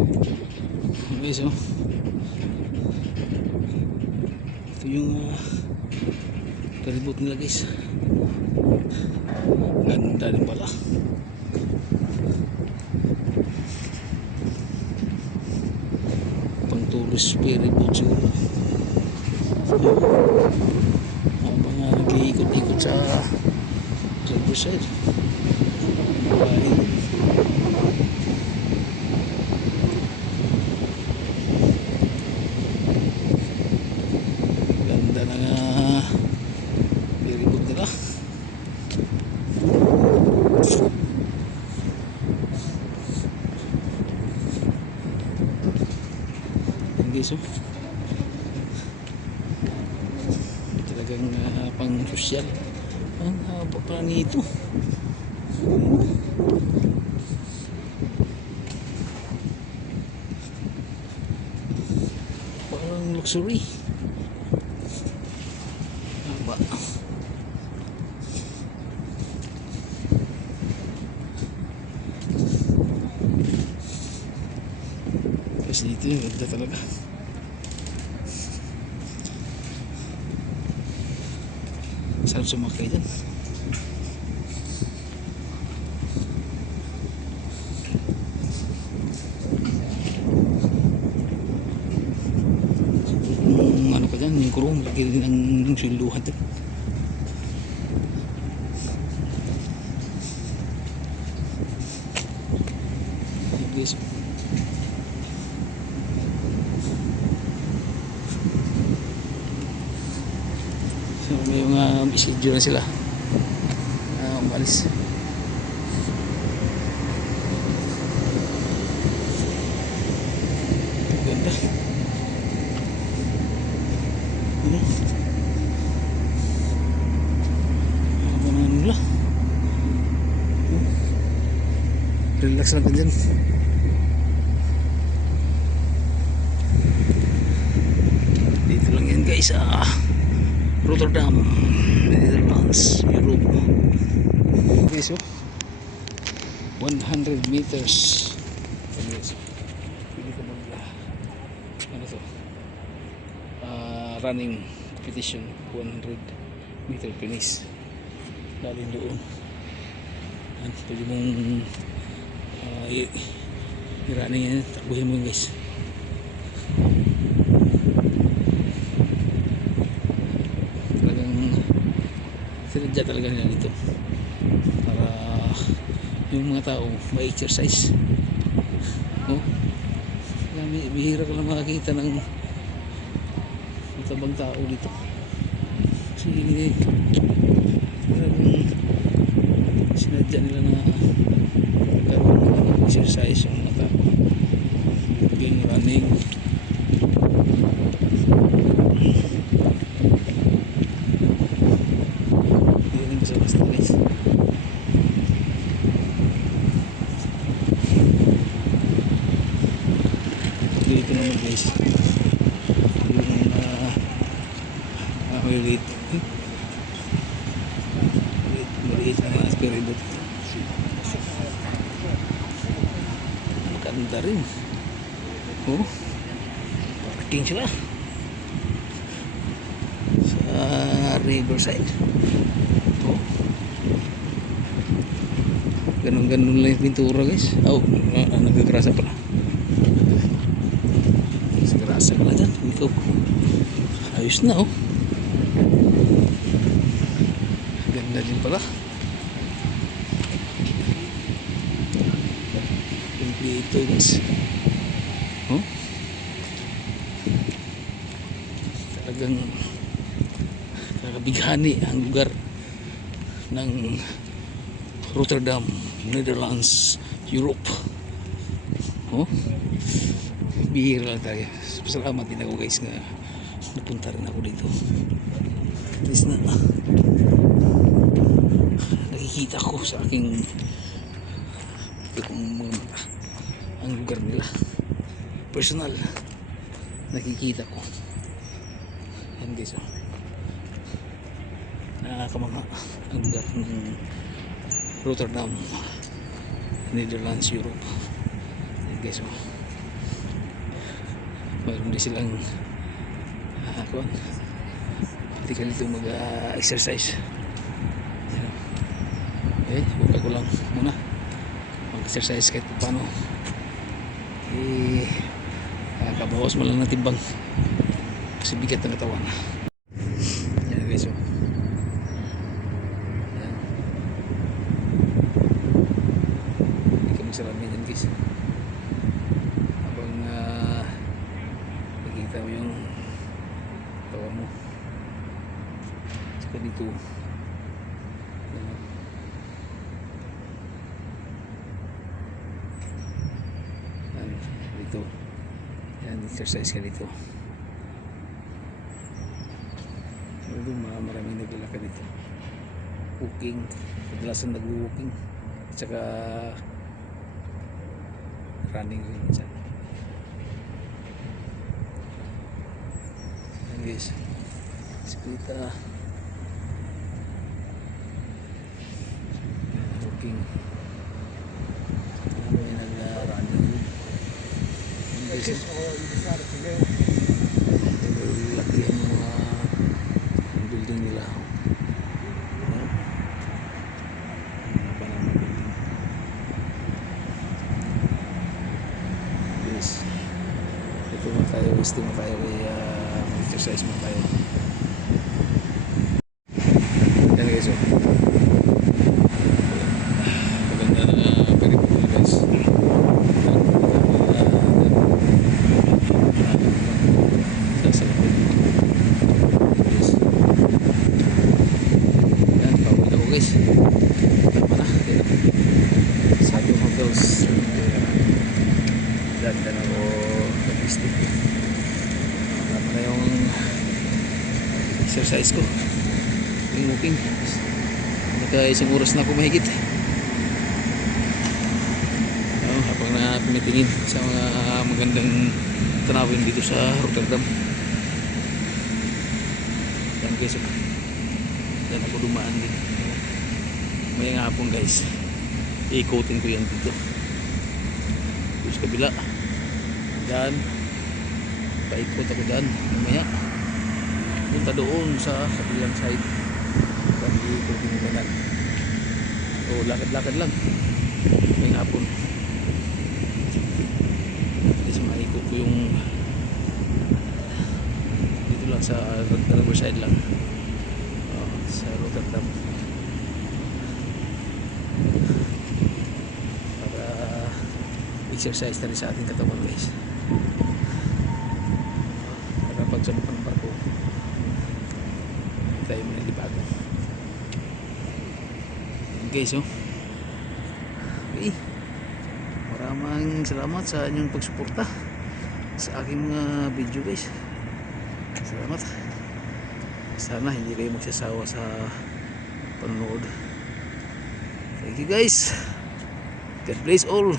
Okay, so ito yung palibot nila guys. Ganda rin pala. Pang tourist palibot siguro. Habang nag-iikot-ikot sa riverside. Ganda ng palibot nila. So, talagang pang sosyal ang haba pala nito. Parang luxury haba. Kasi dito yung ganda talaga. Sarap sumakay dyan. Ano ka dyan, yung kurong lagi rin ang suluhan dyan. Guys, so may mga bisidyo na sila umalis. Ganda. Ano na nila, relax lang ka dyan. Dito lang yan guys, Rotterdam, Netherlands, Europe. Okay, so 100 meters. Okay, so pili ko mag ano to, running competition, 100 meter finish. Dali doon. Yan, pwede mong i-running yan, takbuhin mo yun guys. Sinadya talaga nila dito para yung mga tao may exercise. Bihira ka lang makakita ng matabang tao dito. Kasi sinadya nila na karoon ng exercise yung mga tao. Yung running. Basta guys, dito naman guys yung maliit na mga aspiribot. Maganda rin. Parking sila sa riverside. Ganun lang yung pintura guys. Nagkagrasa pala. Nagkagrasa pala dyan. Ikaw. Ayos na ganda din pala. Ito guys. Talagang kakabighani ang lugar ng Rotterdam, Netherlands, Europe. Bihira lang tayo. Salamat din ako guys nga napunta rin ako dito. At least na nakikita ko sa aking mga mata ang lugar nila. Personal nakikita ko. Yan guys, nakakamangha ang lugar ng Rotterdam, Netherlands, Europe. Yan guys, mayroon din silang kuwan. Hindi ka dito mag-exercise. Okay, huwag ko lang muna mag-exercise kahit paano. Kabawas mo lang ng timbang kasi bigat ng katawan. Yan guys, oh. Yan. Hindi ka magsalamin yan guys. Habang nakikita mo yung katawan mo. Saka dito. Yan. Yan. Dito. Yan, exercise ka dito. Doon maraming naglalakad dito. Walking. Kadalasan nag-walking. At saka running rin minsan. Yan guys. Bisikleta. Walking. May nag-running rin. Yan guys. Laki ang mga building nila. Ayan. Mga banana building. Yes. Ito mo tayo. Gusto mo tayo. Exercise mo tayo. Yan guys. Maganda na peripul guys. Guys, tama na sabi mo girls ganda na ako nag-stick. Tama na yung exercise ko yung walking. Naka isang oras na ako mahigit habang na tumitingin sa mga magandang tanawin dito sa Rotterdam. Yan guys, yan ako dumaan din may nga hapon guys. Iikutin ko yan dito sa kabila dyan, paikot ako dyan mamaya punta doon sa kabilang side. Iikutin ko yan so lakad-lakad lang may hapon kasi maikot ko yung dito lang sa Riverside lang sa Rotterdam para exercise na rin sa ating katawan guys. Para pag sa lupang barko tayo mo nalibago guys. Okay, maraming salamat sa inyong pagsuporta sa aking mga video guys. Salamat. Sana hindi kayo magsasawa sa panonood. Thank you guys. God bless all.